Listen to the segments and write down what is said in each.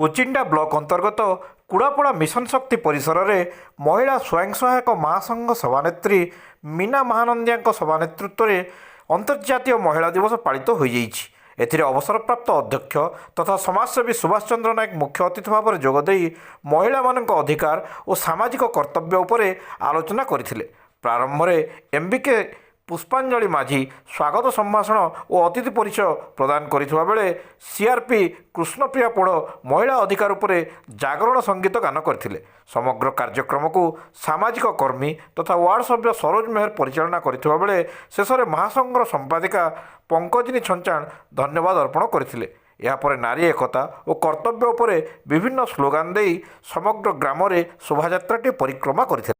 Kuchinda block ଅନ୍ତର୍ଗତ କୁଡ଼ାପଡ଼ା mission ଶକ୍ତି ପରିସରରେ ମହିଳା ସ୍ୱୟଂ ସହାୟକ ମହାସଂଘ ସଭାନେତ୍ରୀ ମୀନା ମହାନନ୍ଦିଆଙ୍କ ସଭାନେତୃତ୍ୱରେ ଅନ୍ତର୍ଜାତୀୟ ମହିଳା ଦିବସ ପାଳିତ ହୋଇଯାଇଛି। ଏଥିରେ ଅବସରପ୍ରାପ୍ତ ଅଧ୍ୟକ୍ଷ ତଥା ସମାଜସେବୀ ସୁଭାଷ ଚନ୍ଦ୍ର ନାୟକ ମୁଖ୍ୟ ଅତିଥି ଭାବରେ ଯୋଗଦେଇ ମହିଳାମାନଙ୍କ ଅଧିକାର ଓ ସାମାଜିକ କର୍ତ୍ତବ୍ୟ ଉପରେ ଆଲୋଚନା କରିଥିଲେ। ପ୍ରାରମ୍ଭରେ ଏମ୍ବିକେ ପୁଷ୍ପାଞ୍ଜଳି ମାଝୀ ସ୍ୱାଗତ ସମ୍ଭାଷଣ ଓ ଅତିଥି ପରିଚୟ ପ୍ରଦାନ କରିଥିବା ବେଳେ ସିଆର୍ପି କୃଷ୍ଣପ୍ରିୟା ପୋଡ଼ ମହିଳା ଅଧିକାର ଉପରେ ଜାଗରଣ ସଙ୍ଗୀତ ଗାନ କରିଥିଲେ। ସମଗ୍ର କାର୍ଯ୍ୟକ୍ରମକୁ ସାମାଜିକ କର୍ମୀ ତଥା ୱାର୍ଡ ସଭ୍ୟ ସରୋଜ ମେହେର ପରିଚାଳନା କରିଥିବା ବେଳେ ଶେଷରେ ମହାସଂଘର ସମ୍ପାଦିକା ପଙ୍କଜିନୀ ଛଞ୍ଚାଣ ଧନ୍ୟବାଦ ଅର୍ପଣ କରିଥିଲେ। ଏହାପରେ ନାରୀ ଏକତା ଓ କର୍ତ୍ତବ୍ୟ ଉପରେ ବିଭିନ୍ନ ସ୍ଲୋଗାନ ଦେଇ ସମଗ୍ର ଗ୍ରାମରେ ଶୋଭାଯାତ୍ରାଟି ପରିକ୍ରମା କରିଥିଲେ।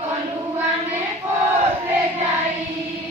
କଲୁ ଆମେ କୋର୍ଟରେ ଯାଇ